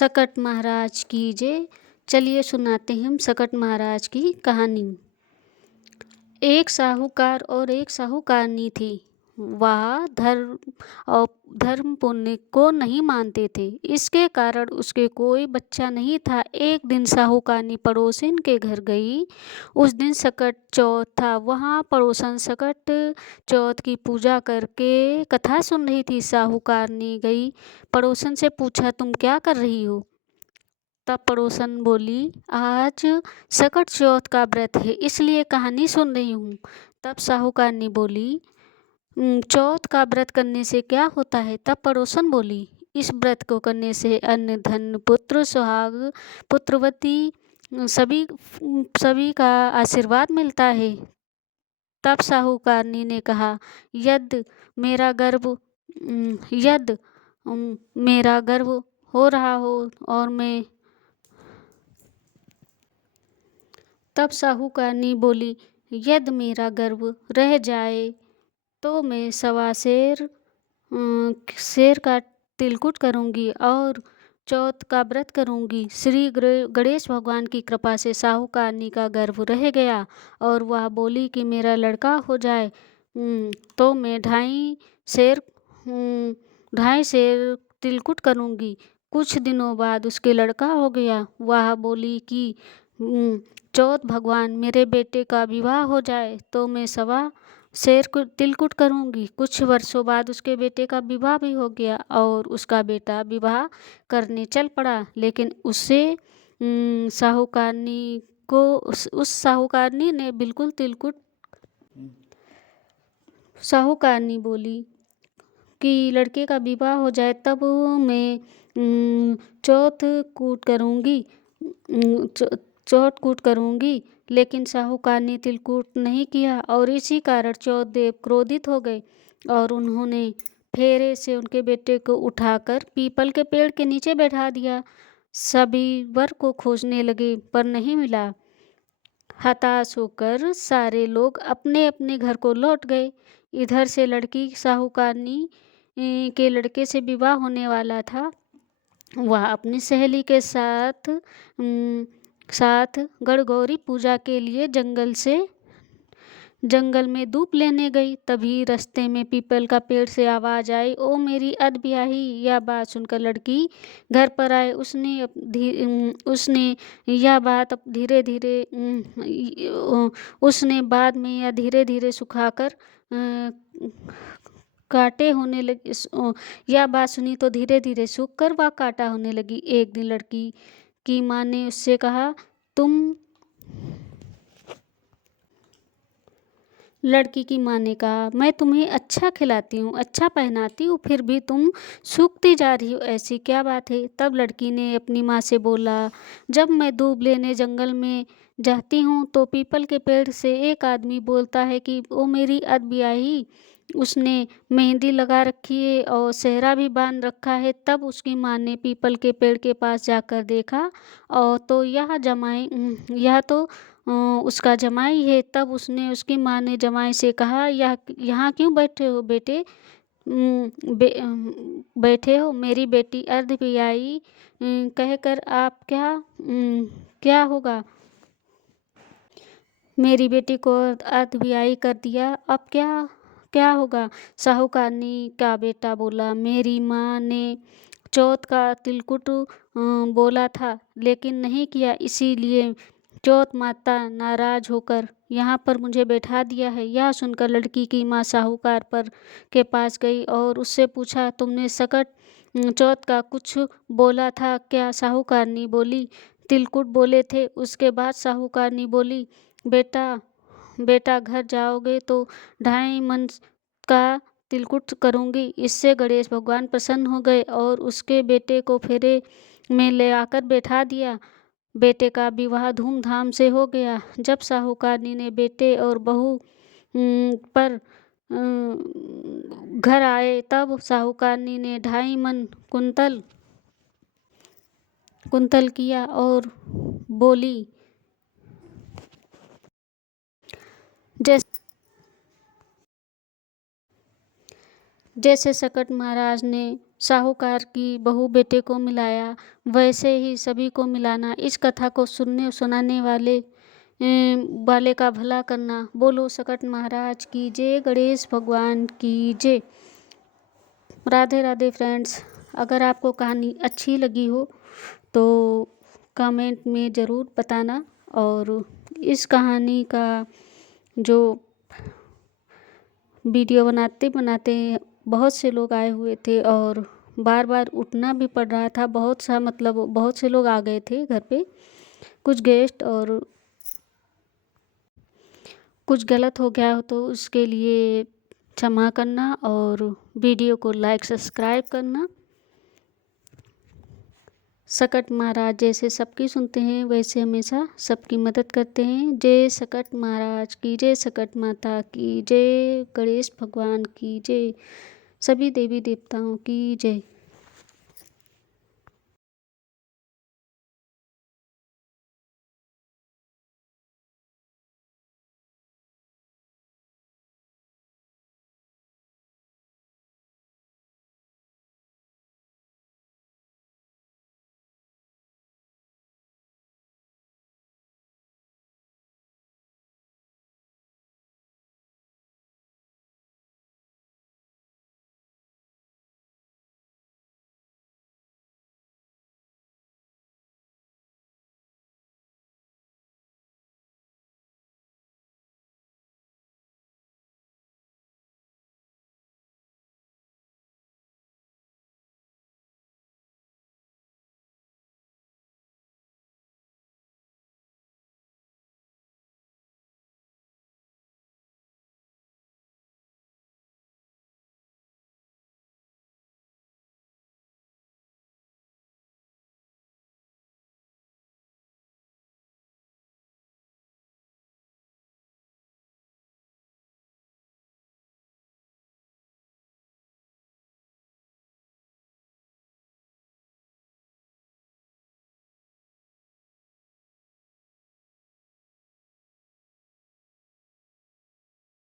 सकट महाराज की जय। चलिए सुनाते हैं हम सकट महाराज की कहानी। एक साहूकार और एक साहूकारनी थी। वह धर्म पुण्य को नहीं मानते थे। इसके कारण उसके कोई बच्चा नहीं था। एक दिन साहूकारनी पड़ोसन के घर गई। उस दिन सकट चौथ था। वहाँ पड़ोसन सकट चौथ की पूजा करके कथा सुन रही थी। साहूकारनी गई, पड़ोसन से पूछा, तुम क्या कर रही हो? तब पड़ोसन बोली, आज सकट चौथ का व्रत है, इसलिए कहानी सुन रही हूँ। तब साहूकारनी बोली, चौथ का व्रत करने से क्या होता है? तब पड़ोसन बोली, इस व्रत को करने से अन्न धन पुत्र सुहाग पुत्रवती सभी सभी का आशीर्वाद मिलता है। तब साहूकारनी ने कहा, यद मेरा गर्व हो रहा हो और मैं तब साहूकारनी बोली, यदि मेरा गर्व रह जाए तो मैं सवा शेर का तिलकुट करूंगी और चौथ का व्रत करूंगी। श्री गणेश भगवान की कृपा से साहूकारनी का गर्व रह गया और वह बोली कि मेरा लड़का हो जाए तो मैं ढाई शेर तिलकुट करूंगी। कुछ दिनों बाद उसके लड़का हो गया। वह बोली कि चौथ भगवान मेरे बेटे का विवाह हो जाए तो मैं सवा शेर को तिलकुट करूंगी। कुछ वर्षों बाद उसके बेटे का विवाह भी हो गया और उसका बेटा विवाह करने चल पड़ा। लेकिन उससे साहूकारनी को उस साहूकारनी ने बिल्कुल तिलकुट साहूकारनी बोली कि लड़के का विवाह हो जाए तब मैं चौथ कूट करूंगी चौथ कूट करूंगी। लेकिन साहूकारनी तिलकुट नहीं किया और इसी कारण चौथ देव क्रोधित हो गए और उन्होंने फेरे से उनके बेटे को उठाकर पीपल के पेड़ के नीचे बैठा दिया। सभी वर को खोजने लगे पर नहीं मिला। हताश होकर सारे लोग अपने अपने घर को लौट गए। इधर से लड़की साहूकारनी के लड़के से विवाह होने वाला था। वह अपनी सहेली के साथ गणगौरी पूजा के लिए जंगल में धूप लेने गई। तभी रास्ते में पीपल का पेड़ से आवाज आई, ओ मेरी अधब्याही। यह बात सुनकर लड़की घर पर आए। उसने यह बात धीरे धीरे उसने बाद में यह धीरे धीरे सुखाकर कांटे होने लगी। यह बात सुनी तो धीरे धीरे सूख कर वह कांटा होने लगी। एक दिन लड़की की माँ ने उससे कहा, लड़की की माँ ने कहा, मैं तुम्हें अच्छा खिलाती हूँ, अच्छा पहनाती हूँ, फिर भी तुम सूखती जा रही हो, ऐसी क्या बात है? तब लड़की ने अपनी माँ से बोला, जब मैं दूब लेने जंगल में जाती हूँ तो पीपल के पेड़ से एक आदमी बोलता है कि वो मेरी अधब्याही, उसने मेहंदी लगा रखी है और सेहरा भी बांध रखा है। तब उसकी माँ ने पीपल के पेड़ के पास जाकर देखा और तो यह तो उसका जमाई है। तब उसकी माँ ने जमाई से कहा, यहाँ क्यों बैठे हो बेटे? बैठे हो, मेरी बेटी अर्धवियाही कहकर आप क्या होगा? मेरी बेटी को अर्धवियाही कर दिया, अब क्या होगा? साहूकारनी का बेटा बोला, मेरी माँ ने चौथ का तिलकुट बोला था लेकिन नहीं किया, इसीलिए चौथ माता नाराज होकर यहाँ पर मुझे बैठा दिया है। यह सुनकर लड़की की माँ साहूकार के पास गई और उससे पूछा, तुमने सकट चौथ का कुछ बोला था क्या? साहूकारनी बोली, तिलकुट बोले थे। उसके बाद साहूकारनी बोली, बेटा घर जाओगे तो 2.5 मन का तिलकुट करूंगी। इससे गणेश भगवान प्रसन्न हो गए और उसके बेटे को फेरे में ले आकर बैठा दिया। बेटे का विवाह धूमधाम से हो गया। जब साहूकारनी ने बेटे और बहू पर घर आए तब साहूकारनी ने 2.5 मन कुंतल किया और बोली, जैसे सकट महाराज ने साहूकार की बहू बेटे को मिलाया, वैसे ही सभी को मिलाना। इस कथा को सुनने सुनाने वाले का भला करना। बोलो सकट महाराज की जय, गणेश भगवान की जय। राधे राधे फ्रेंड्स। अगर आपको कहानी अच्छी लगी हो तो कमेंट में ज़रूर बताना। और इस कहानी का जो वीडियो बनाते बनाते बहुत से लोग आए हुए थे और बार बार उठना भी पड़ रहा था। बहुत से लोग आ गए थे घर पे, कुछ गेस्ट, और कुछ गलत हो गया हो तो उसके लिए क्षमा करना। और वीडियो को लाइक सब्सक्राइब करना। सकट महाराज जैसे सबकी सुनते हैं वैसे हमेशा सबकी मदद करते हैं। जय सकट महाराज की जय, सकट माता की जय, गणेश भगवान की जय, सभी देवी देवताओं की जय।